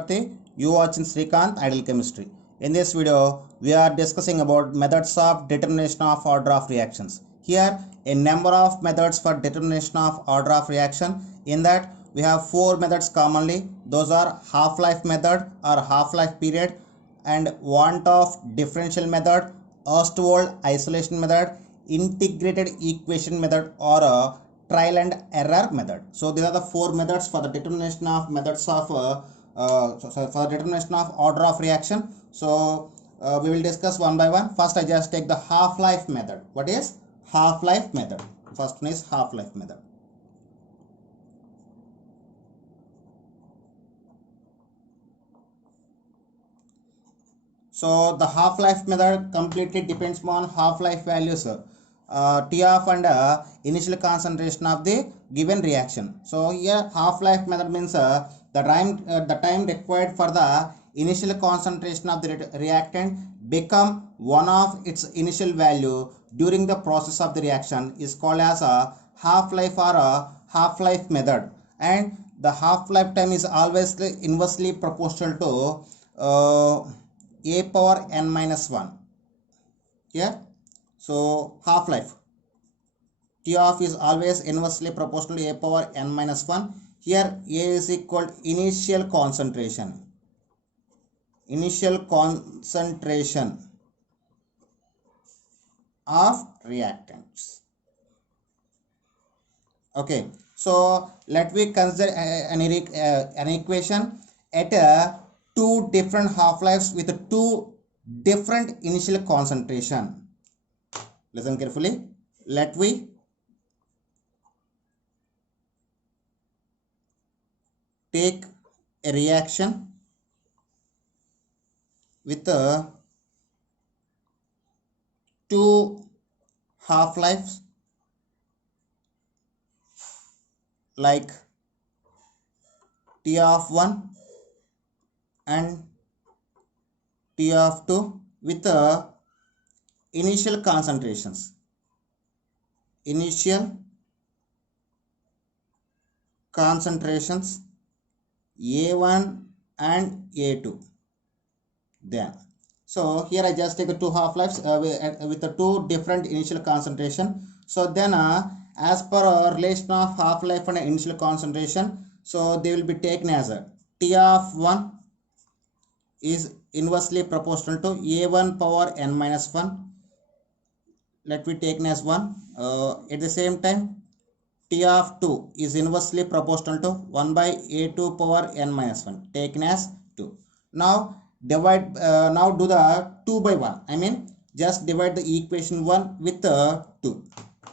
Chakravarti. You watching Srikanth Ideal Chemistry. In this video, we are discussing about methods of determination of order of reactions. Here, a number of methods for determination of order of reaction. In that, we have four methods commonly. Those are half-life method or half-life period, and want of differential method, Ostwald isolation method, integrated equation method, or a trial and error method. So these are the four methods for the determination of methods of for the determination of order of reaction. So we will discuss one by one. First, I just take the half-life method. What is half-life method? First one is half-life method. So the half-life method completely depends on half-life values, T of and initial concentration of the given reaction. So here half-life method means the time required for the initial concentration of the reactant become one of its initial value during the process of the reaction is called as a half-life or a half-life method, and the half-life time is always inversely proportional to a power n minus 1. Yeah, so half-life T of is always inversely proportional to a power n minus 1. Here A is equal to initial concentration of reactants. Okay, so let me consider an equation at two different half-lives with two different initial concentration. Listen carefully. Let we take a reaction with two half-lives like T of 1 and T of 2 with initial concentrations A1 and A2. Then so here I just take the two half-lives with the two different initial concentration. So then as per our relation of half-life and initial concentration, so they will be taken as a T of 1 is inversely proportional to A1 power n minus 1. Let me take as 1. At the same time, T of 2 is inversely proportional to 1 by A2 power n minus 1, taken as 2. Now divide, now do the 2 by 1. I mean just divide the equation 1 with 2.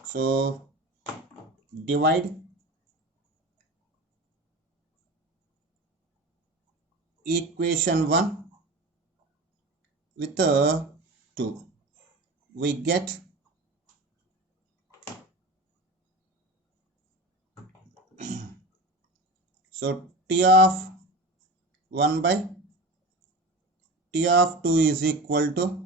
So divide equation 1 with 2. We get so T of 1 by T of 2 is equal to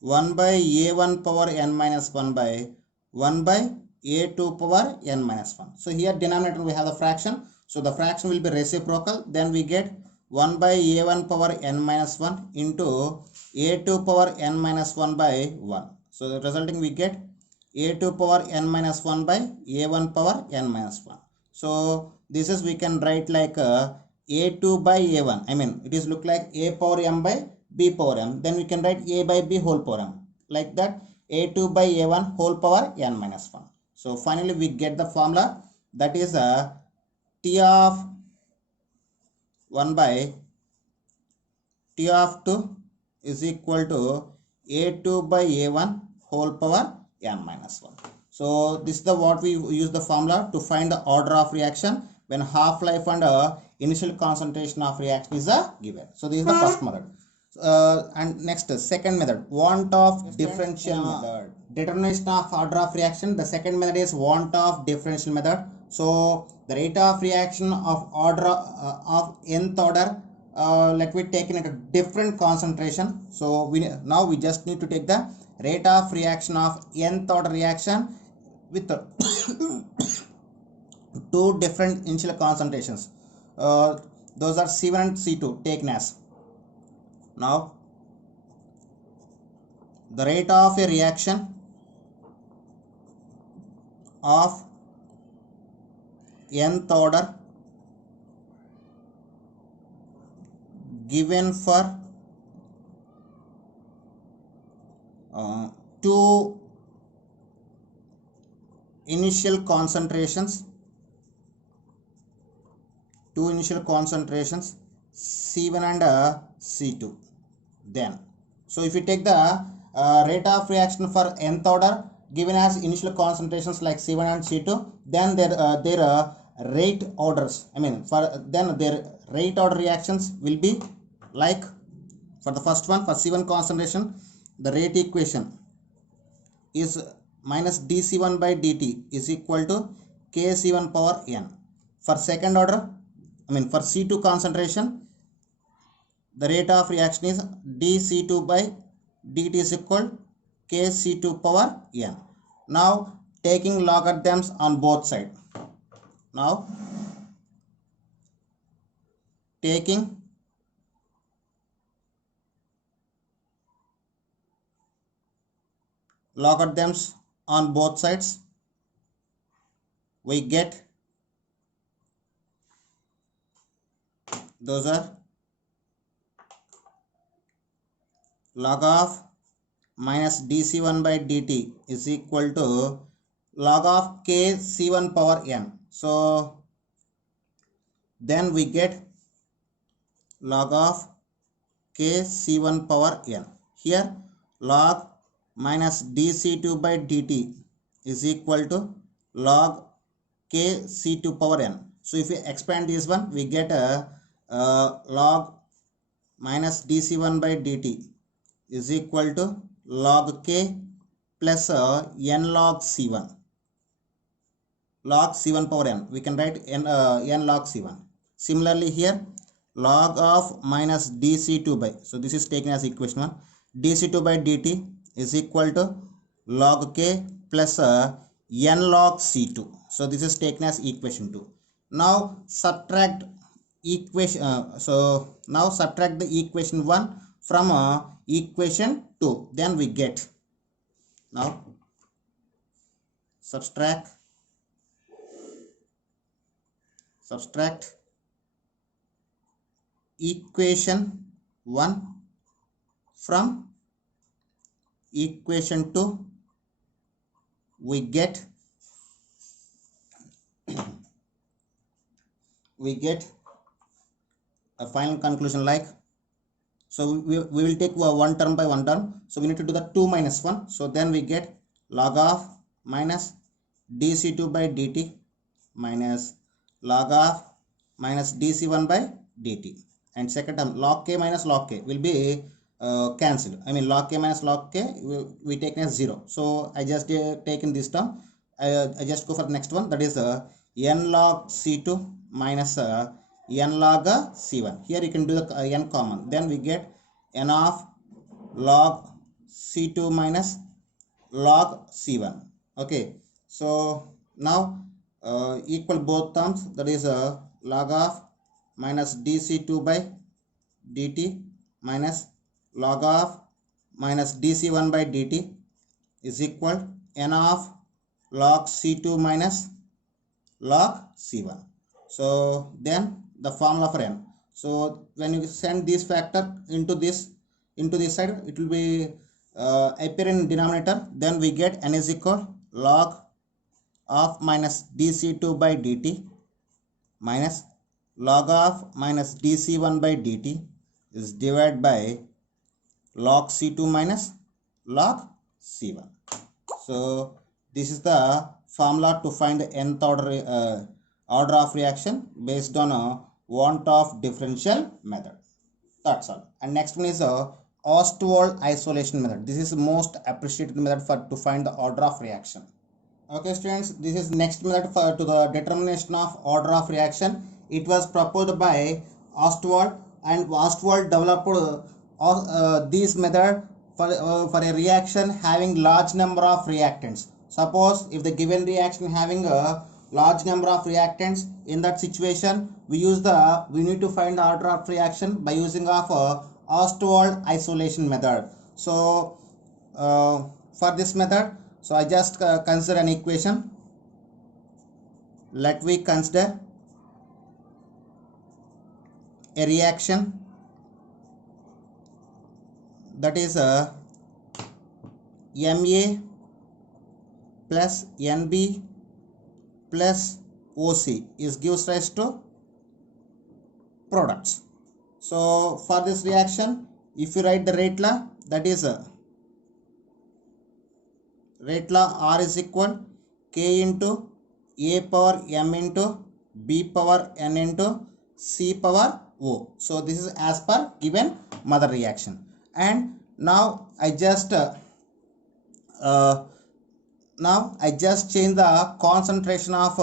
1 by A1 power n minus 1 by 1 by A2 power n minus 1. So here denominator we have the fraction. So the fraction will be reciprocal. Then we get 1 by A1 power n minus 1 into A2 power n minus 1 by 1. So the resulting we get A2 power n minus 1 by A1 power n minus 1. So this is we can write like A2 by A1. I mean it is look like A power m by B power m. Then we can write A by B whole power m. Like that A2 by A1 whole power n minus 1. So finally we get the formula, that is T of 1 by T of 2 is equal to A2 by A1 whole power n minus 1. So this is the what we use the formula to find the order of reaction when half-life and initial concentration of reaction is given. So this is the first method. And next, second method, want of differential method. Determination of order of reaction. The second method is want of differential method. So the rate of reaction of order of nth order, let me take in a different concentration. So now we just need to take the rate of reaction of nth order reaction with two different initial concentrations. Those are C1 and C2 taken as. Now the rate of a reaction of nth order given for two initial concentrations C1 and C2. Then so if you take the rate of reaction for nth order given as initial concentrations like C1 and C2, then their rate orders, then their rate order reactions will be like, for the first one, for C1 concentration, the rate equation is minus dC1 by dt is equal to Kc1 power n. For second order, for C2 concentration, the rate of reaction is dC2 by dt is equal Kc2 power n. Now taking logarithms on both sides. Now taking logarithms on both sides, we get, those are log of minus dC1 by dt is equal to log of Kc1 power n. So then we get log of Kc1 power n. Here log minus dC2 by dt is equal to log Kc2 power n. So if we expand this one, we get a log minus dC1 by dt is equal to log k plus n log c1, log c1 power n. We can write n log c1. Similarly here, log of minus dC2 by, so this is taken as equation 1, dC2 by dt is equal to log k plus n log c2. So this is taken as equation 2. Now subtract equation, now subtract the equation 1 from equation 2, then we get, now subtract equation 1 from equation 2, we get a final conclusion like, so we will take one term by one term. So we need to do the 2 minus 1. So then we get log of minus dC2 by dt minus log of minus dC1 by dt. And second term, log k minus log k will be cancelled. Log k minus log k we take as 0. So I just taken this term. I just go for the next one, that is n log c2 minus n log c1. Here you can do the n common, then we get n of log c2 minus log c1. Okay, so now equal both terms, that is log of minus dC2 by dt minus log of minus dC1 by dt is equal n of log c2 minus log c1. So then the formula for n. So when you send this factor into this side, it will be appear in denominator. Then we get n is equal log of minus dC2 by dt minus log of minus dC1 by dt is divided by log c2 minus log c1. So this is the formula to find the nth order order of reaction based on a want of differential method. That's all. And next one is a Ostwald isolation method. This is the most appreciated method to find the order of reaction. Okay students, this is next method to the determination of order of reaction. It was proposed by Ostwald, and Ostwald developed this method for a reaction having large number of reactants. Suppose if the given reaction having large number of reactants. In that situation, we need to find the order of reaction by using of Ostwald isolation method. So for this method, so I just consider an equation. Let we consider a reaction that is Ma plus Nb plus OC is gives rise to products. So for this reaction, if you write the rate law, that is rate law R is equal K into A power M into B power N into C power O. So this is as per given mother reaction. And now I just change the concentration of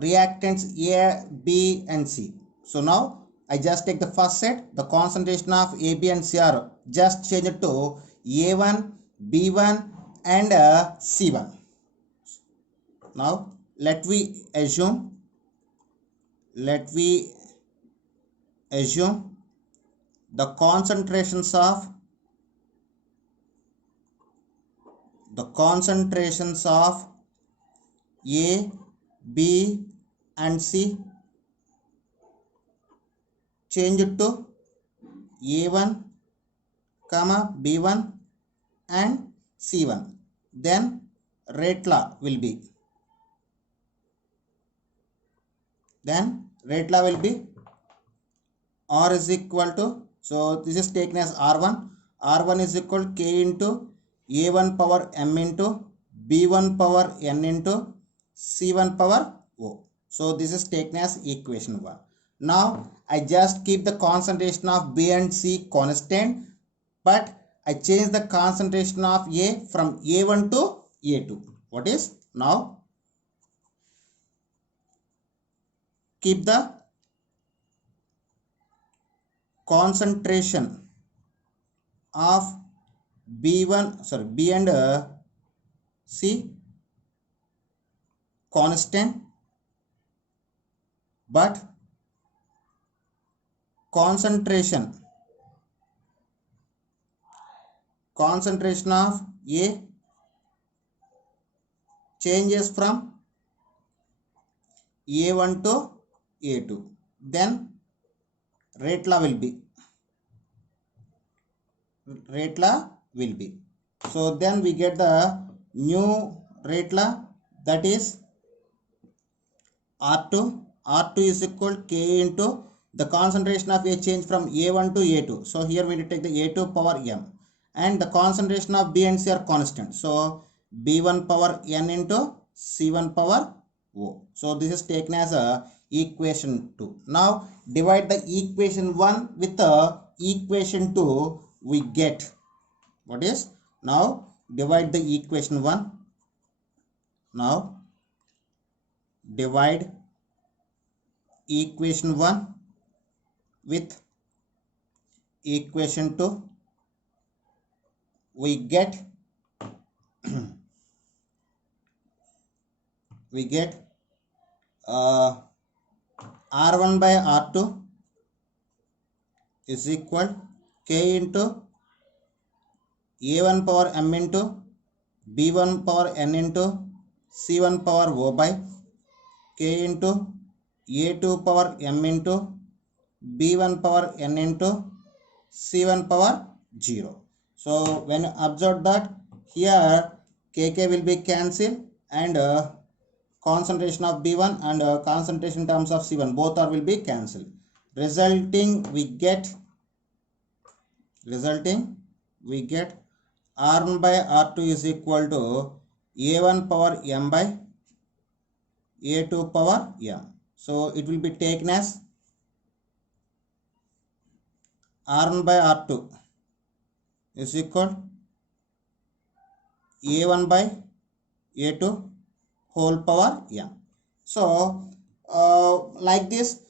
reactants A, B and C. So now I just take the first set, the concentration of A, B and C are just change it to A1, B1 and C1. Now let we assume the concentrations of A, B and C change it to A1, B1 and C1. Then rate law will be R is equal to, so this is taken as R1. R1 is equal to K into A1 power M into B1 power N into C1 power O. So this is taken as equation 1. Now I just keep the concentration of B and C constant, but I change the concentration of A from A1 to A2. What is now? Keep the concentration of B and C constant, but concentration of A changes from A1 to A2. Then rate law will be. So then we get the new rate law, that is R2. R2 is equal to K into the concentration of A change from A1 to A2. So here we need to take the A2 power M, and the concentration of B and C are constant. So B1 power N into C1 power O. So this is taken as a equation 2. Now divide the equation 1 with the equation 2, we get what is, now divide the equation 1. Now divide equation 1 with equation 2, we get R1 by R2 is equal K into A1 power M into B1 power N into C1 power O by K into A2 power M into B1 power N into C1 power 0. So when observe that, here Kk will be cancelled, and concentration of B1 and concentration in terms of C1 both are will be cancelled. Resulting we get R1 by R2 is equal to A1 power M by A2 power M. So it will be taken as R1 by R2 is equal A1 by A2 whole power M. So like this,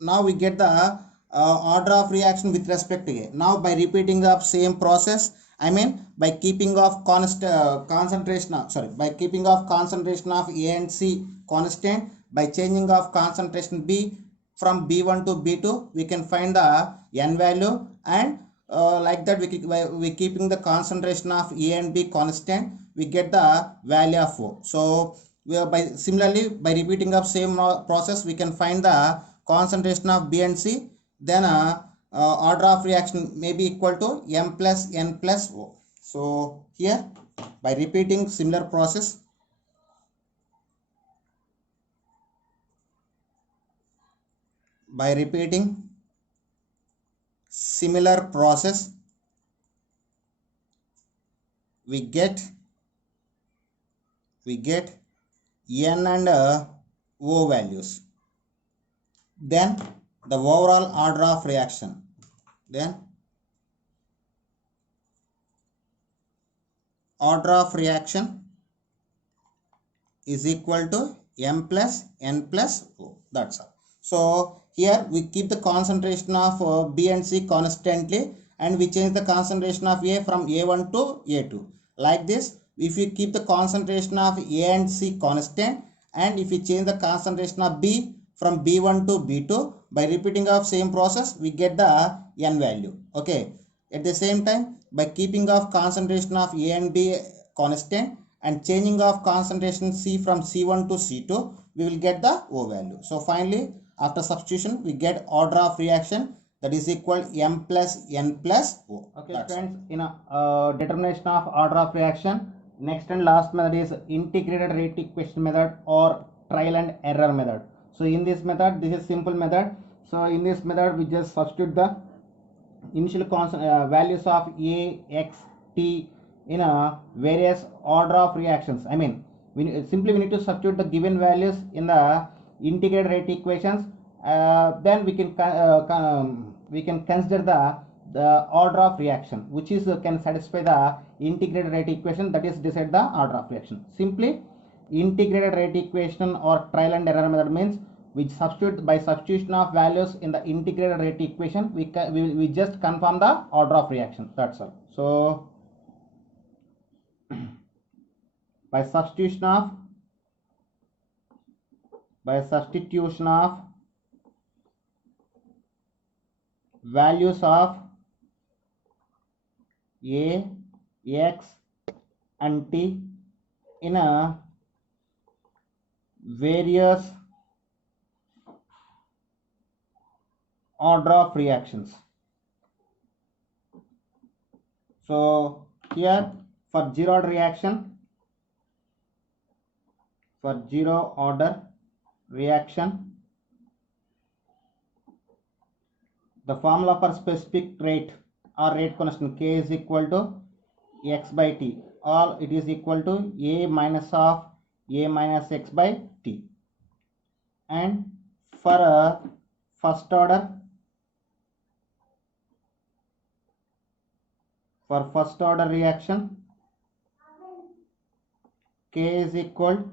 now we get the order of reaction with respect to A. Now by repeating the same process, I mean by keeping of concentration of, sorry, by keeping of concentration of A and C constant, by changing of concentration B from B1 to B2, we can find the n value, and like that we keeping the concentration of A and B constant, we get the value of O. So we are by similarly by repeating of same process, we can find the concentration of B and C, then order of reaction may be equal to m plus n plus O. So here by repeating similar process, by repeating similar process, we get n and O values. Then the overall order of reaction, then order of reaction is equal to m plus n plus O. That's all. So here we keep the concentration of B and C constantly, and we change the concentration of A from A1 to A2. Like this, if we keep the concentration of A and C constant, and if we change the concentration of B from B1 to B2, by repeating of same process, we get the n value. Okay. At the same time, by keeping of concentration of A and B constant and changing of concentration C from C1 to C2, we will get the O value. So finally, after substitution, we get order of reaction, that is equal m plus n plus O. Okay, that's friends, in a determination of order of reaction, next and last method is integrated rate equation method or trial and error method. So in this method, this is simple method. So in this method, we just substitute the initial values of A, X, T in a various order of reactions. I mean, we need to substitute the given values in the integrated rate equations. Then we can consider the order of reaction, which is can satisfy the integrated rate equation, that is decide the order of reaction. Simply, integrated rate equation or trial and error method means we substitute by substitution of values in the integrated rate equation, we just confirm the order of reaction. That's all. So by substitution of values of A, X and T in a various order of reactions. So here for zero order reaction, the formula for specific rate or rate constant K is equal to X by T, or it is equal to A minus of A minus X by T. And for a first order reaction, K is equal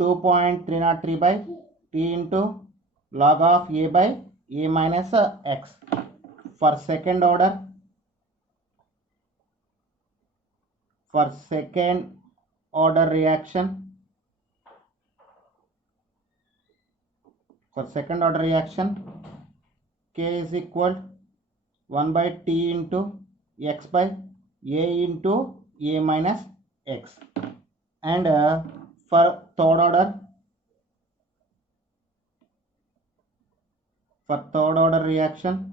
2.303 by T into log of A by A minus X. For second order reaction, K is equal 1 by T into X by A into A minus X. And for third order reaction,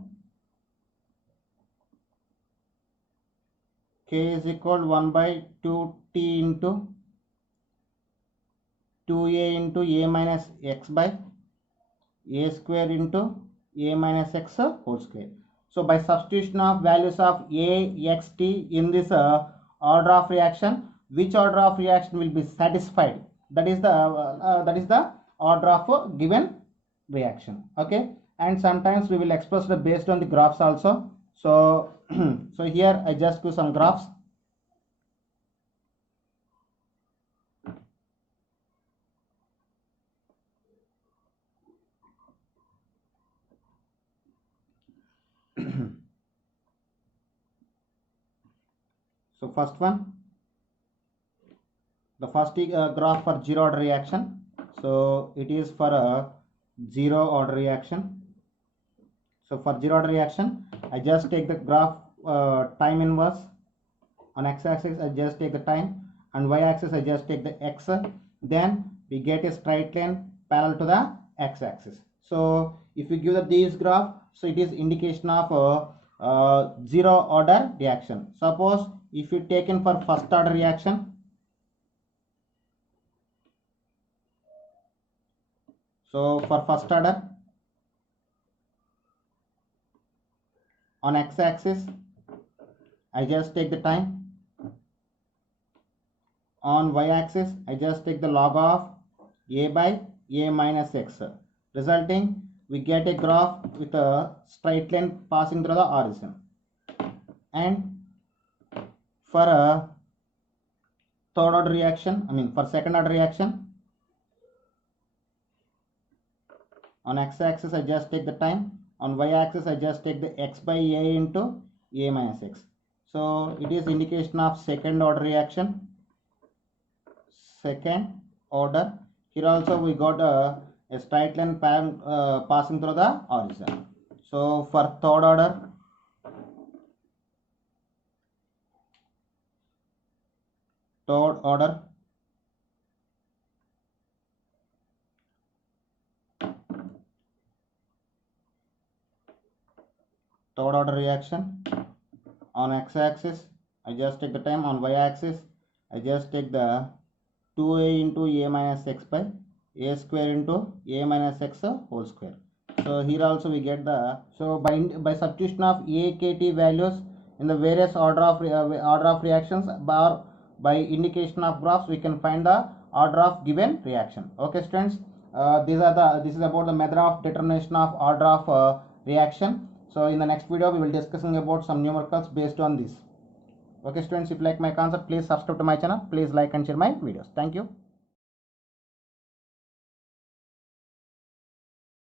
K is equal 1 by 2T into 2A into A minus X by A square into A minus X whole square. So by substitution of values of A, X, T in this order of reaction, which order of reaction will be satisfied? That is the order of a given reaction. Okay, and sometimes we will express the based on the graphs also. So so here I just do some graphs. So first one, the first graph for zero order reaction. So it is for a zero order reaction. So for zero order reaction, I just take the graph time inverse. On x-axis I just take the time, and y-axis I just take the x. Then we get a straight line parallel to the x-axis. So if we give these graph, so it is indication of zero order reaction. Suppose if you taken for first order reaction, so for first order, on x-axis I just take the time, on y-axis I just take the log of a by a minus x, resulting we get a graph with a straight line passing through the origin. And for a third order reaction, for second order reaction, on x-axis I just take the time, on y-axis I just take the x by a into a minus x. So it is indication of second order reaction. Second order, here also we got a straight line passing through the origin. So for third order, reaction, on x-axis I just take the time, on y-axis I just take the 2a into a minus x by a square into a minus x whole square. So here also we get the, so by substitution of a, k, t values in the various order of reactions, by indication of graphs we can find the order of given reaction. Okay students, this is about the method of determination of order of reaction. So in the next video we will discussing about some numericals based on this. Okay students, if you like my concept, please subscribe to my channel, please like and share my videos. Thank you.